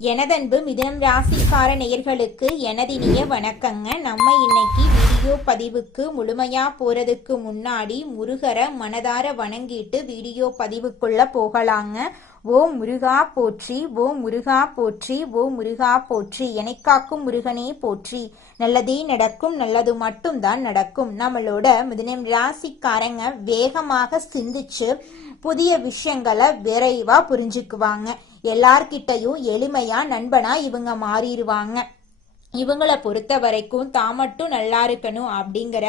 எனதன்பு மிதுனம் ராசிக்கார நேயர்களுக்கு எனதினிய வணக்கங்க. நம்ம இன்னைக்கு வீடியோ பதிவுக்கு முழுமையா போறதுக்கு முன்னாடி முருகரை மனதார வணங்கிட்டு வீடியோ பதிவுக்குள்ள போகலாங்க. ஓம் முருகா போற்றி, ஓம் முருகா போற்றி, ஓம் முருகா போற்றி, எனைக்காக்கும் முருகனே போற்றி. நல்லதே நடக்கும், நல்லது மட்டும்தான் நடக்கும். நம்மளோட மிதுனம் ராசிக்காரங்க வேகமாக சிந்திச்சு புதிய விஷயங்களை விரைவா புரிஞ்சுக்குவாங்க. எல்லார்கிட்டையும் எளிமையா நண்பனா இவங்க மாறிடுவாங்க. இவங்களை பொறுத்த வரைக்கும் தான் மட்டும் நல்லா இருக்கணும் அப்படிங்கிற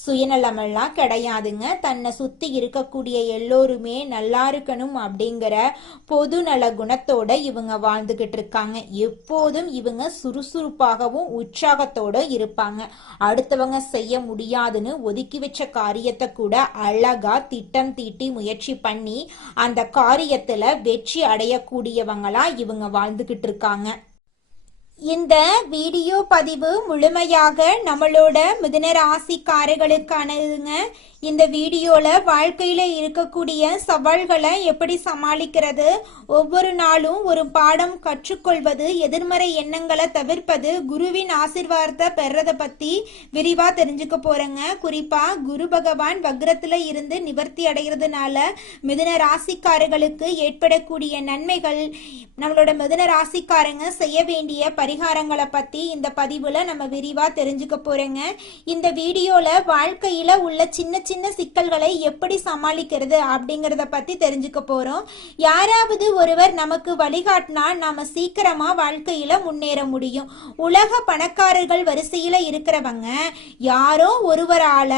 சுயநலமெல்லாம் கிடையாதுங்க. தன்னை சுத்தி இருக்கக்கூடிய எல்லோருமே நல்லா இருக்கணும் அப்படிங்கிற பொது நல குணத்தோட இவங்க வாழ்ந்துகிட்டு இருக்காங்க. எப்போதும் இவங்க சுறுசுறுப்பாகவும் உற்சாகத்தோட இருப்பாங்க. அடுத்தவங்க செய்ய முடியாதுன்னு ஒதுக்கி வச்ச காரியத்தை கூட அழகா திட்டம் தீட்டி முயற்சி பண்ணி அந்த காரியத்துல வெற்றி அடையக்கூடியவங்களா இவங்க வாழ்ந்துகிட்டு இருக்காங்க. இந்த வீடியோ பதிவு முழுமையாக நம்மளோட மிதுன ராசிக்காரர்களுக்கானதுங்க. இந்த வீடியோல வாழ்க்கையில இருக்கக்கூடிய சவால்களை எப்படி சமாளிக்கிறது, ஒவ்வொரு நாளும் ஒரு பாடம் கற்றுக்கொள்வது, எதிர்மறை எண்ணங்களை தவிர்ப்பது, குருவின் ஆசீர்வாதத்தை பெறத பத்தி விரிவா தெரிஞ்சுக்க போறேங்க. குறிப்பா குரு பகவான் வக்ரத்துல இருந்து நிவர்த்தி அடைகிறதுனால மிதுன ராசிக்காரர்களுக்கு ஏற்படக்கூடிய நன்மைகள், நம்மளோட மிதுன ராசிக்காரங்க செய்ய வேண்டிய பரிகாரங்களை பத்தி இந்த பதிவுல நம்ம விரிவா தெரிஞ்சுக்க போறேங்க. இந்த வீடியோல வாழ்க்கையில உள்ள சின்ன சின்ன சிக்கல்களை எப்படி சமாளிக்கிறது அப்படிங்கறத பத்தி தெரிஞ்சுக்க போறோம். யாராவது ஒருவர் நமக்கு வழிகாட்டினா நாம சீக்கிரமா வாழ்க்கையில முன்னேற முடியும். உலக பணக்காரர்கள் வரிசையில இருக்கிறவங்க யாரோ ஒருவரால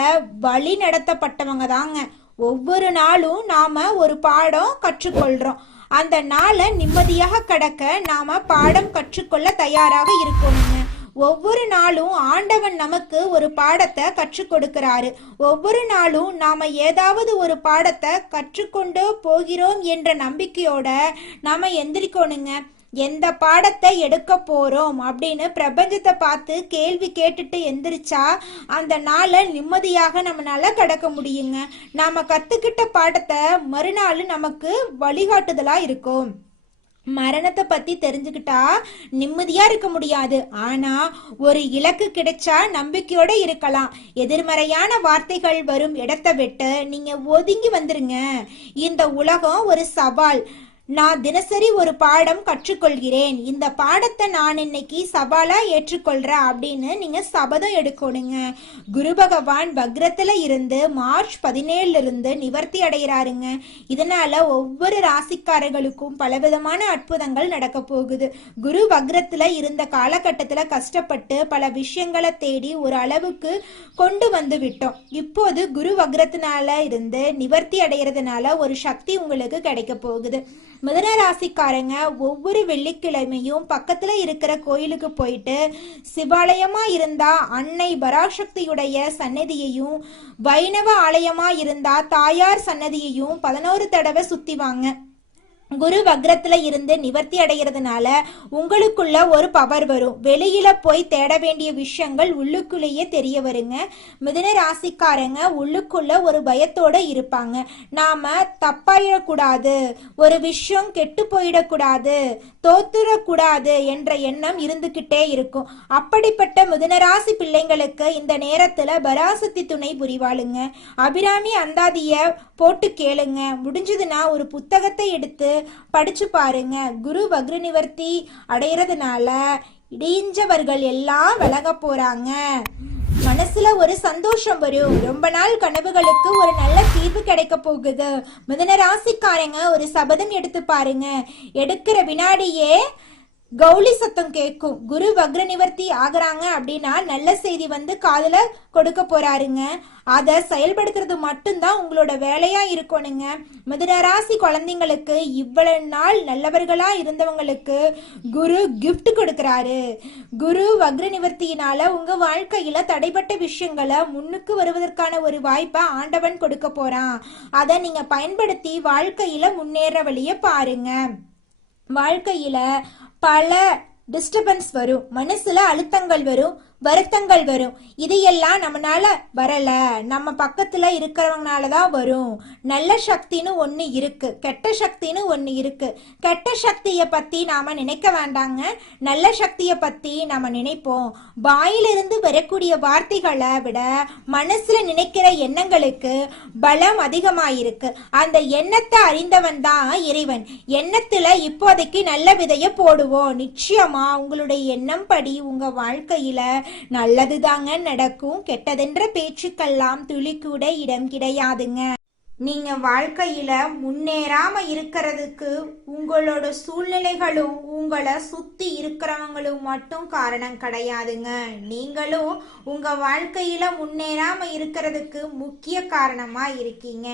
வழி நடத்தப்பட்டவங்க தாங்க. ஒவ்வொரு நாளும் நாம ஒரு பாடம் கற்றுக்கொள்றோம். அந்த நாளை நிம்மதியாக கடக்க நாம பாடம் கற்றுக்கொள்ள தயாராக இருக்கணுங்க. ஒவ்வொரு நாளும் ஆண்டவன் நமக்கு ஒரு பாடத்தை கற்றுக் கொடுக்கிறாரு. ஒவ்வொரு நாளும் நாம ஏதாவது ஒரு பாடத்தை கற்றுக்கொண்டு போகிறோம் என்ற நம்பிக்கையோட நாம எந்திரிக்கணுங்க. எந்த பாடத்தை எடுக்க போறோம் அப்படின்னு பிரபஞ்சத்தை பார்த்து கேள்வி கேட்டுட்டு எந்திரிச்சா அந்த நாளை நிம்மதியாக நம்மளால கடக்க முடியுங்க. நாம கத்துக்கிட்ட பாடத்தை மறுநாள் நமக்கு வழிகாட்டுதலா இருக்கும். மரணத்தை பத்தி தெரிஞ்சுக்கிட்டா நிம்மதியா இருக்க முடியாது. ஆனா ஒரு இலக்கு கிடைச்சா நம்பிக்கையோட இருக்கலாம். எதிர்மறையான வார்த்தைகள் வரும் இடத்தை விட்டு நீங்க ஒதுங்கி வந்துருங்க. இந்த உலகம் ஒரு சவால். நான் தினசரி ஒரு பாடம் கற்றுக்கொள்கிறேன். இந்த பாடத்தை நான் இன்னைக்கு சவாலா ஏற்றுக்கொள்றேன் அப்படின்னு நீங்க சபதம் எடுக்கணுங்க. குரு பகவான் வக்ரத்துல இருந்து மார்ச் 17 இருந்து நிவர்த்தி அடைகிறாருங்க. இதனால ஒவ்வொரு ராசிக்காரர்களுக்கும் பலவிதமான அற்புதங்கள் நடக்க போகுது. குரு வக்ரத்துல இருந்த காலகட்டத்துல கஷ்டப்பட்டு பல விஷயங்களை தேடி ஒரு அளவுக்கு கொண்டு வந்து விட்டோம். இப்போது குரு வக்ரத்தினால இருந்து நிவர்த்தி அடைகிறதுனால ஒரு சக்தி உங்களுக்கு கிடைக்க போகுது. மிதுன ராசிக்காரங்க ஒவ்வொரு வெள்ளிக்கிழமையும் பக்கத்துல இருக்கிற கோயிலுக்கு போயிட்டு சிவாலயமா இருந்தா அன்னை பராசக்தியுடைய சன்னதியையும், வைணவ ஆலயமா இருந்தா தாயார் சன்னதியையும் 11 தடவை சுத்தி வாங்க. குரு வக்ரத்துல இருந்து நிவர்த்தி அடைகிறதுனால உங்களுக்குள்ள ஒரு பவர் வரும். வெளியில போய் தேட வேண்டிய விஷயங்கள் உள்ளுக்குள்ளேயே தெரிய வருங்க. மிதுன ராசிக்காரங்க உள்ளுக்குள்ள ஒரு பயத்தோட இருப்பாங்க. நாம தப்பாயிடக்கூடாது, ஒரு விஷயம் கெட்டு போயிடக்கூடாது, தோத்துடக்கூடாது என்ற எண்ணம் இருந்துகிட்டே இருக்கும். அப்படிப்பட்ட மிதுன ராசி பிள்ளைங்களுக்கு இந்த நேரத்துல பராசக்தி துணை புரிவாளுங்க. அபிராமி அந்தாதிய போட்டு கேளுங்க. முடிஞ்சதுன்னா ஒரு புத்தகத்தை எடுத்து படிச்சு பாருங்க. குரு வக்ர நிவர்த்தி அடைகிறதுனால இடிஞ்சவர்கள் எல்லாம் விலக போறாங்க. மனசுல ஒரு சந்தோஷம் வரும். ரொம்ப நாள் கனவுகளுக்கு ஒரு நல்ல தீர்வு கிடைக்க போகுது. மிதுன ராசிக்காரங்க ஒரு சபதம் எடுத்து பாருங்க. எடுக்கிற வினாடியே கௌளி சத்தம் கேட்கும். குரு வக்ர நிவர்த்தி ஆகுறாங்க அப்படின்னா நல்ல செய்தி வந்து காதுல கொடுக்க போறாருங்க. அதை செயல்படுத்துறது மட்டும்தான் உங்களோட வேலையா இருக்கணுங்க. மிதுன ராசி குழந்தைங்களுக்கு இவ்வளவு நாள் நல்லவர்களா இருந்தவங்களுக்கு குரு கிஃப்ட் கொடுக்கிறாரு. குரு வக்ர நிவர்த்தியினால உங்க வாழ்க்கையில தடைப்பட்ட விஷயங்களை முன்னுக்கு வருவதற்கான ஒரு வாய்ப்பை ஆண்டவன் கொடுக்க போறான். அதை நீங்க பயன்படுத்தி வாழ்க்கையில முன்னேற வழிய பாருங்க. வாழ்க்கையில பல டிஸ்டர்பன்ஸ் வரும், மனசுல அழுத்தங்கள் வரும், வருத்தங்கள் வரும். இது எல்லாம் நம்மனால வரல, நம்ம பக்கத்துல இருக்கிறவங்கனாலதான் வரும். நல்ல சக்தின்னு ஒண்ணு இருக்கு, கெட்ட சக்தின்னு ஒண்ணு இருக்கு. கெட்ட சக்தியை பத்தி நாம நினைக்க வேண்டாங்க, நல்ல சக்தியை பத்தி நாம நினைப்போம். வாயிலிருந்து வரக்கூடிய வார்த்தைகளை விட மனசுல நினைக்கிற எண்ணங்களுக்கு பலம் அதிகமாயிருக்கு. அந்த எண்ணத்தை அறிந்தவன் தான் இறைவன். எண்ணத்துல இப்போதைக்கு நல்ல விதைய போடுவோம். நிச்சயமா உங்களுடைய எண்ணம் படி உங்க வாழ்க்கையில நல்லதுதாங்க நடக்கும். கெட்டதென்ற பேச்சுக்கெல்லாம் துளி கூட இடம் கிடையாதுங்க. நீங்க வாழ்க்கையில முன்னேறாம இருக்கிறதுக்கு உங்களோட சூழ்நிலைகளும் உங்களை சுத்தி இருக்கிறவங்களும் மட்டும் காரணம் கிடையாதுங்க. நீங்களும் உங்க வாழ்க்கையில முன்னேறாம இருக்கிறதுக்கு முக்கிய காரணமா இருக்கீங்க.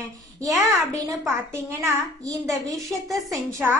ஏன் அப்படின்னு பாத்தீங்கன்னா, இந்த விஷயத்த செஞ்சா,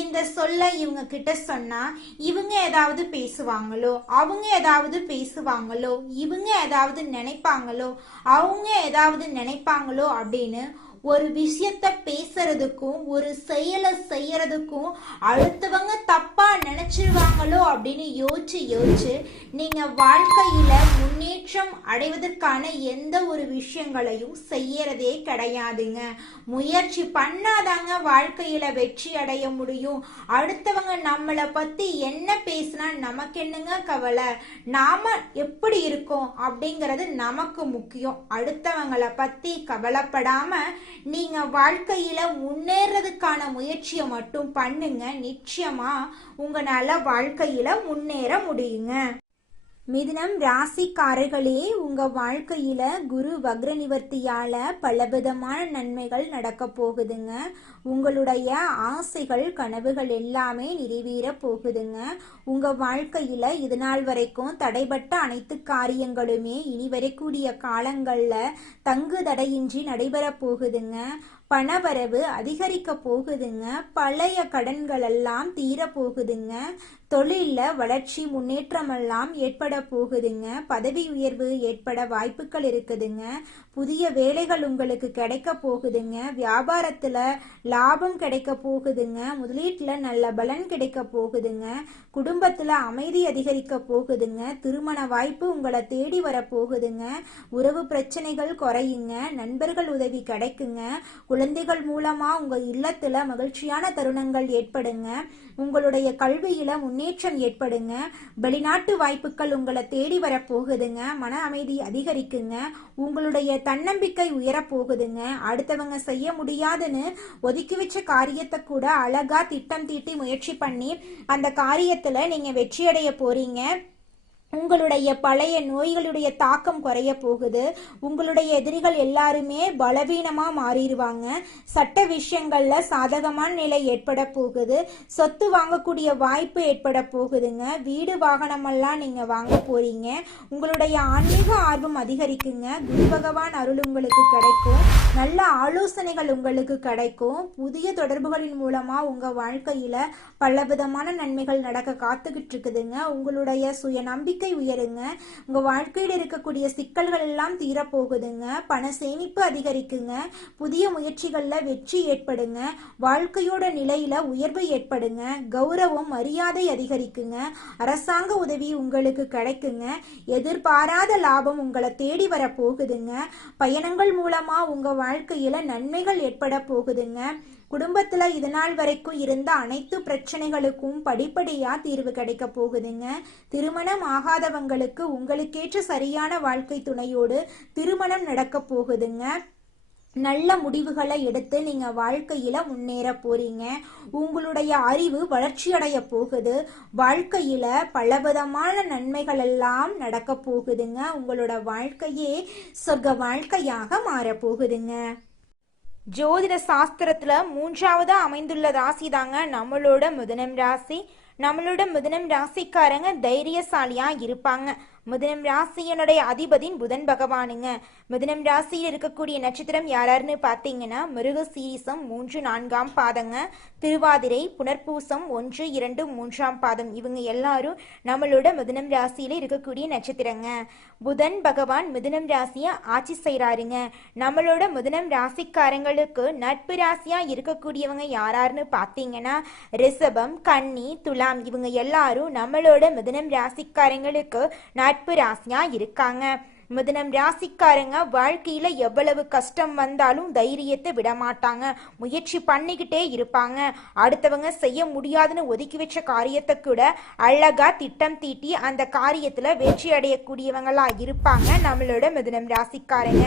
இந்த சொல்ல இவங்க கிட்ட சொன்னா இவங்க ஏதாவது பேசுவாங்களோ, அவங்க ஏதாவது பேசுவாங்களோ, இவங்க ஏதாவது நினைப்பாங்களோ, அவங்க ஏதாவது நினைப்பாங்களோ அப்படின்னு ஒரு விஷயத்த பேசுறதுக்கும் ஒரு செயலை செய்யறதுக்கும் அடுத்தவங்க தப்பா நினைச்சிருவாங்களோ அப்படின்னு யோசிச்சு நீங்க வாழ்க்கையில முன்னேற்றம் அடைவதற்கான எந்த ஒரு விஷயங்களையும் செய்யறதே கிடையாதுங்க. முயற்சி பண்ணாதாங்க வாழ்க்கையில வெற்றி அடைய முடியும். அடுத்தவங்க நம்மளை பத்தி என்ன பேசினா நமக்கு என்னங்க கவலை, நாம எப்படி இருக்கோம் அப்படிங்கிறது நமக்கு முக்கியம். அடுத்தவங்களை பத்தி கவலைப்படாம நீங்க வாழ்க்கையில முன்னேறதுக்கான முயற்சியை மட்டும் பண்ணுங்க. நிச்சயமா உங்களால வாழ்க்கையில முன்னேற முடியுங்க. மிதுனம் ராசிக்காரர்களே, உங்க வாழ்க்கையில குரு வக்ர நிவர்த்தியால பலவிதமான நன்மைகள் நடக்க போகுதுங்க. உங்களுடைய ஆசைகள் கனவுகள் எல்லாமே நிறைவேற போகுதுங்க. உங்க வாழ்க்கையில இது நாள் வரைக்கும் தடைபட்ட அனைத்து காரியங்களுமே இனி வரக்கூடிய காலங்கள்ல தங்கு தடையின்றி நடைபெற போகுதுங்க. பணவரவு அதிகரிக்க போகுதுங்க. பழைய கடன்கள் எல்லாம் தீர போகுதுங்க. தொழில வளர்ச்சி முன்னேற்றம் எல்லாம் ஏற்பட போகுதுங்க. பதவி உயர்வு ஏற்பட வாய்ப்புகள் இருக்குதுங்க. புதிய வேலைகள் உங்களுக்கு கிடைக்க போகுதுங்க. வியாபாரத்துல லாபம் கிடைக்க போகுதுங்க. முதலீட்டுல நல்ல பலன் கிடைக்க போகுதுங்க. குடும்பத்துல அமைதி அதிகரிக்க போகுதுங்க. திருமண வாய்ப்பு உங்களை தேடி வர போகுதுங்க. உறவு பிரச்சனைகள் குறையுங்க. நண்பர்கள் உதவி கிடைக்குங்க. குழந்தைகள் மூலமா உங்க இல்லத்துல மகிழ்ச்சியான தருணங்கள் ஏற்படுங்க. உங்களுடைய கல்வியில முன்னேற்றம் ஏற்படுங்க. வெளிநாட்டு வாய்ப்புகள் உங்களை தேடி வர போகுதுங்க. மன அமைதி அதிகரிக்குங்க. உங்களுடைய தன்னம்பிக்கை உயர போகுதுங்க. அடுத்தவங்க செய்ய முடியாதுன்னு ஒதுக்கி வச்ச காரியத்தை கூட அழகா திட்டம் தீட்டி முயற்சி பண்ணி அந்த காரியத்துல நீங்க வெற்றியடைய போறீங்க. உங்களுடைய பழைய நோய்களுடைய தாக்கம் குறைய போகுது. உங்களுடைய எதிரிகள் எல்லாருமே பலவீனமா மாறிடுவாங்க. சட்ட விஷயங்கள்ல சாதகமான நிலை ஏற்பட போகுது. சொத்து வாங்கக்கூடிய வாய்ப்பு ஏற்பட போகுதுங்க. வீடு வாகனம் எல்லாம் நீங்க வாங்க போறீங்க. உங்களுடைய ஆன்மீக ஆர்வம் அதிகரிக்குங்க. குரு பகவான் அருள் உங்களுக்கு கிடைக்கும். நல்ல ஆலோசனைகள் உங்களுக்கு கிடைக்கும். புதிய தொடர்புகளின் மூலமா உங்க வாழ்க்கையில பலவிதமான நன்மைகள் நடக்க காத்துக்கிட்டு இருக்குதுங்க. உங்களுடைய சுய நம்பிக்கை உயருங்க. உங்க வாழ்க்கையில் இருக்கக்கூடிய சிக்கல்கள் எல்லாம் தீரப்போகுதுங்க. பண சேமிப்பு அதிகரிக்குங்க. புதிய முயற்சிகள்ல வெற்றி ஏற்படுங்க. வாழ்க்கையோட நிலையில உயர்வு ஏற்படுங்க. கௌரவம் மரியாதை அதிகரிக்குங்க. அரசாங்க உதவி உங்களுக்கு கிடைக்குங்க. எதிர்பாராத லாபம் உங்களை தேடி வர போகுதுங்க. பயணங்கள் மூலமா உங்க வாழ்க்கையில நன்மைகள் ஏற்பட போகுதுங்க. குடும்பத்துல இது நாள் வரைக்கும் இருந்த அனைத்து பிரச்சனைகளுக்கும் படிப்படியா தீர்வு கிடைக்க போகுதுங்க. திருமணம் ஆகாதவங்களுக்கு உங்களுக்கேற்ற சரியான வாழ்க்கை துணையோடு திருமணம் நடக்க போகுதுங்க. நல்ல முடிவுகளை எடுத்து நீங்க வாழ்க்கையில முன்னேற போறீங்க. உங்களுடைய அறிவு வளர்ச்சி அடைய போகுது. வாழ்க்கையில பலவிதமான நன்மைகள் எல்லாம் நடக்க போகுதுங்க. உங்களோட வாழ்க்கையே சொர்க்க வாழ்க்கையாக மாற போகுதுங்க. ஜோதிட சாஸ்திரத்துல 3வது அமைந்துள்ள ராசி தாங்க நம்மளோட மிதுனம் ராசி. நம்மளோட மிதுனம் ராசிக்காரங்க தைரியசாலியா இருப்பாங்க. மிதுனம் ராசியனுடைய அதிபதியின் புதன் பகவானுங்க. மிதுனம் ராசியில் இருக்கக்கூடிய நட்சத்திரம் யாராருன்னு பார்த்தீங்கன்னா, மிருகசீரிசம் 3, 4ஆம் பாதங்க, திருவாதிரை, புனர்பூசம் 1, 2, 3ஆம் பாதம். இவங்க எல்லாரும் நம்மளோட மிதுனம் ராசியில இருக்கக்கூடிய நட்சத்திரங்க. புதன் பகவான் மிதுனம் ராசியை ஆட்சி செய்யறாருங்க. நம்மளோட மிதுனம் ராசிக்காரங்களுக்கு நட்பு ராசியா இருக்கக்கூடியவங்க யாராருன்னு பார்த்தீங்கன்னா, ரிஷபம், கன்னி, துலா, பார்க்கலாம். இவங்க எல்லாரும் நம்மளோட மிதுனம் ராசிக்காரங்களுக்கு நட்பு ராசியா இருக்காங்க. மிதுனம் ராசிக்காரங்க வாழ்க்கையில எவ்வளவு கஷ்டம் வந்தாலும் தைரியத்தை விட மாட்டாங்க. முயற்சி பண்ணிக்கிட்டே இருப்பாங்க. அடுத்தவங்க செய்ய முடியாதுன்னு ஒதுக்கி வச்ச காரியத்தை கூட அழகா திட்டம் தீட்டி அந்த காரியத்துல வெற்றி அடையக்கூடியவங்களா இருப்பாங்க. நம்மளோட மிதுனம் ராசிக்காரங்க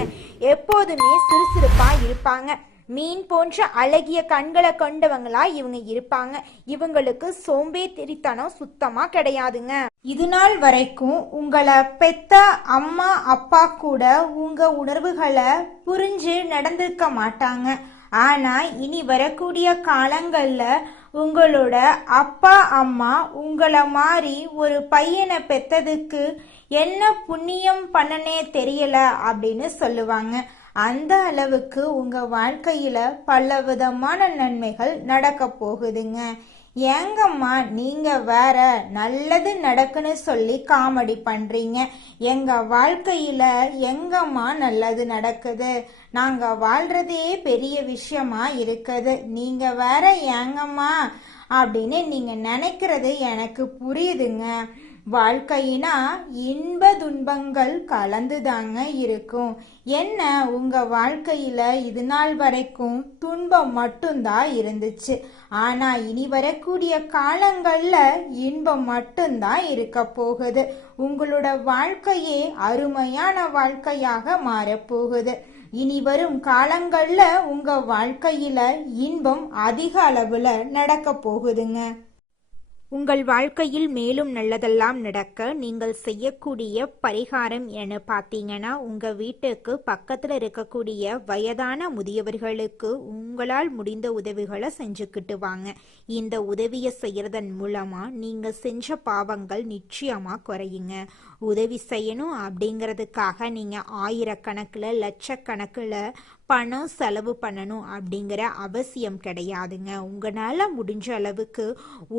எப்போதுமே சுறுசுறுப்பா இருப்பாங்க. மீன் போன்ற அழகிய கண்களை கொண்டவங்களா இவங்க இருப்பாங்க. இவங்களுக்கு சோம்பேறித்தனம் சுத்தமா கிடையாதுங்க. இது நாள் வரைக்கும் உங்களை பெத்த அம்மா அப்பா கூட உங்க உணர்வுகளை புரிஞ்சு நடந்திருக்க மாட்டாங்க. ஆனா இனி வரக்கூடிய காலங்கள்ல உங்களோட அப்பா அம்மா உங்களை மாதிரி ஒரு பையனை பெத்ததுக்கு என்ன புண்ணியம் பண்ணனே தெரியல அப்படின்னு சொல்லுவாங்க. அந்த அளவுக்கு உங்க வாழ்க்கையில பல விதமான நன்மைகள் நடக்க போகுதுங்க. ஏங்கம்மா நீங்க வேற நல்லது நடக்குன்னு சொல்லி காமெடி பண்றீங்க. எங்க வாழ்க்கையில எங்கம்மா நல்லது நடக்குது? நாங்க வாழ்றதே பெரிய விஷயமா இருக்குது. நீங்க வேற ஏங்கம்மா அப்படின்னு நீங்க நினைக்கிறது எனக்கு புரியுதுங்க. வாழ்க்கையினா இன்ப துன்பங்கள் கலந்துதாங்க இருக்கும். என்ன உங்க வாழ்க்கையில இது நாள் வரைக்கும் துன்பம் மட்டும்தான் இருந்துச்சு. ஆனா இனி வரக்கூடிய காலங்கள்ல இன்பம் மட்டும்தான் இருக்க போகுது. உங்களோட வாழ்க்கையே அருமையான வாழ்க்கையாக மாறப்போகுது. இனி வரும் காலங்கள்ல உங்க வாழ்க்கையில இன்பம் அதிக அளவுல நடக்க போகுதுங்க. உங்கள் வாழ்க்கையில் மேலும் நல்லதெல்லாம் நடக்க நீங்கள் செய்யக்கூடிய பரிகாரம் என பார்த்தீங்கன்னா, உங்கள் வீட்டுக்கு பக்கத்தில் இருக்கக்கூடிய வயதான முதியவர்களுக்கு உங்களால் முடிந்த உதவிகளை செஞ்சுக்கிட்டு வாங்க. இந்த உதவியை செய்யறதன் மூலமாக நீங்கள் செஞ்ச பாவங்கள் நிச்சயமாக குறையுங்க. உதவி செய்யணும் அப்படிங்கிறதுக்காக நீங்கள் ஆயிரக்கணக்கில் லட்சக்கணக்கில் பணம் செலவு பண்ணணும் அப்படிங்கிற அவசியம் கிடையாதுங்க. உங்களால் முடிஞ்ச அளவுக்கு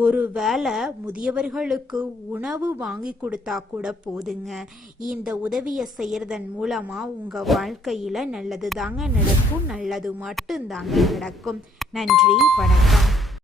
ஒரு வேளை முதியவர்களுக்கு உணவு வாங்கி கொடுத்தா கூட போதுங்க. இந்த உதவியை செய்யறதன் மூலமாக உங்கள் வாழ்க்கையில் நல்லது தாங்க நடக்கும். நல்லது மட்டும்தாங்க நடக்கும். நன்றி, வணக்கம்.